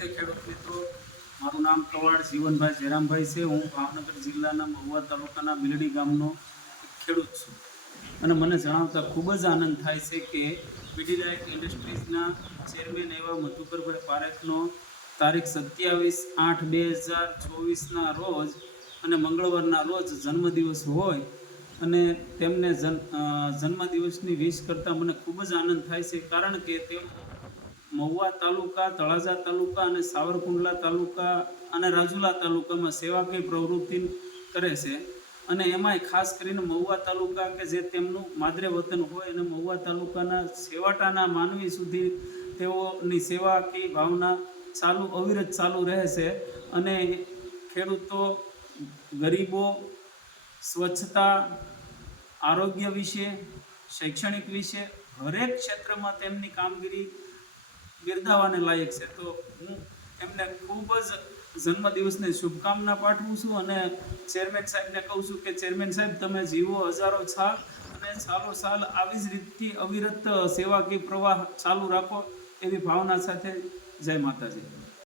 નમસ્તે ખેડૂત મિત્રો. મારું નામ કવાડ જીવનભાઈ જયરામભાઈ છે. હું ભાવનગર જિલ્લાના મહુવા તાલુકાના બિલડી ગામનો ખેડૂત છું. અને મને જણાવતા ખૂબ જ આનંદ થાય છે કે પીડીલાઇટ ઇન્ડસ્ટ્રીઝના ચેરમેન એવા મધુકરભાઈ પારેખનો તારીખ સત્યાવીસ આઠ બે હજાર ચોવીસના રોજ અને મંગળવારના રોજ જન્મદિવસ હોય અને તેમને જન જન્મદિવસની વિશ કરતાં મને ખૂબ જ આનંદ થાય છે. કારણ કે તેઓ મહુવા તાલુકા, તળાજા તાલુકા અને સાવરકુંડલા તાલુકા અને રાજુલા તાલુકામાં સેવાકીય પ્રવૃત્તિ કરે છે. અને એમાંય ખાસ કરીને મહુવા તાલુકા કે જે તેમનું માદરે વતન હોય અને મહુવા તાલુકાના છેવાટાના માનવી સુધી તેઓની સેવાકી ભાવના ચાલુ, અવિરત ચાલુ રહે છે. અને ખેડૂતો, ગરીબો, સ્વચ્છતા, આરોગ્ય વિશે, શૈક્ષણિક વિશે હરેક ક્ષેત્રમાં તેમની કામગીરી બિરદાવાને લાયક છે. તો હું એમને ખૂબ જ જન્મદિવસની શુભકામના પાઠવું છું અને ચેરમેન સાહેબને કહું છું કે, ચેરમેન સાહેબ, તમે જીવો હજારો સાલ અને સાલો સાલ આવી જ રીતથી અવિરત સેવાકીય પ્રવાહ ચાલુ રાખો એવી ભાવના સાથે જય માતાજી.